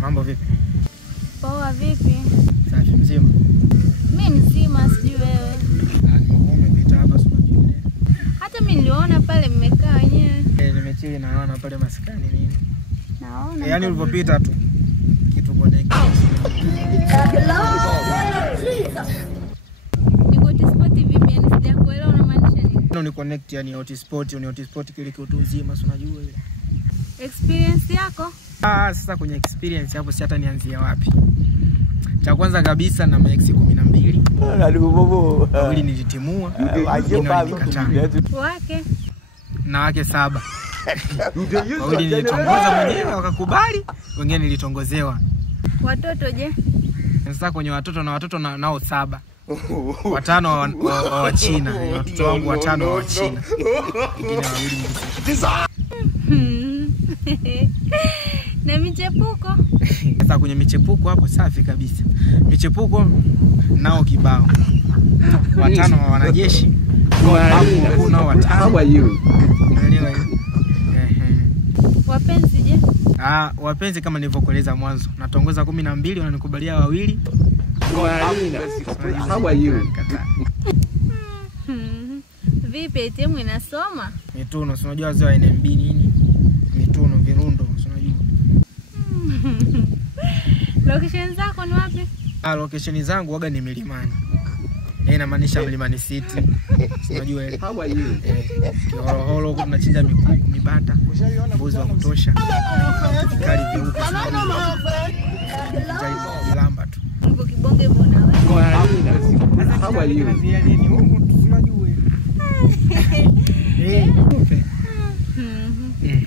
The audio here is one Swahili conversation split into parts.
Mambo vipi? Poa vipi? Safi mzima. Mimi mzima sijui wewe. Umepita hapa sio unajua. Hata mimi niliona pale mmekaa wenyewe. Nimechili naona pale maskani nini. Naona. Yaani ulipopita tu kitu connect. Niko hotspot vipi yani sijakuelewa unamaanisha nini? Ni connect yani hotspot kile kitu uzima si unajua ile. Experience yako? Sasa kwenye experience hapo si hata nianzie wapi. Cha kwanza kabisa na ma ex 12. Wawili nilitimua. Wake? Na wake 7. Wawili nilitongoza mwenyewe wakakubali, wengine nilitongozewa. Watoto je? Sasa kwenye watoto nao 7. 5 wa China, watoto wangu 5 wa China. Wengine wawili na michepuko? Sasa kwenye michepuko hapo safi kabisa. Michepuko nao kibao. 5 wa wanajeshi. Hapo nao 5. How are you? Unaelewa hiyo? Wapenzi je? Wapenzi kama nilivyokueleza mwanzo. Natongoza 12 wananikubalia 2. How are you? Vipi ATM inasoma? Mituno, si unajua wazee wa NMB nini? Mituno, Virundo, si unajua. Location zako ni wapi? Location zangu waga ni milimani. Inamaanisha Mlimani City. Si unajua ile. How are you? Holo huko tunachinja mikuku, mibata, mbuzi wa kutosha. Kali vyeupe. Lamba tu. Uko kibonge mbona wewe? How are you? Ni huko tunajua.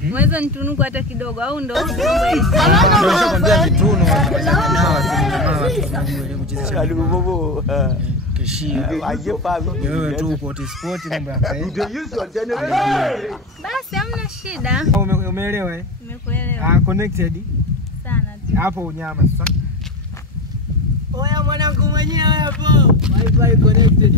Mweza nitunuku hata kidogo au ndo? Nakwambia mituno kishia. Wewe tu uko hotspot mambo ya kawaida. Basi hamna shida. Umeelewa eh? Nimekuelewa. Connected Sana tu. hapo unyama sasa. Oya mwanangu mwenyewe hapo. Wi-Fi connected.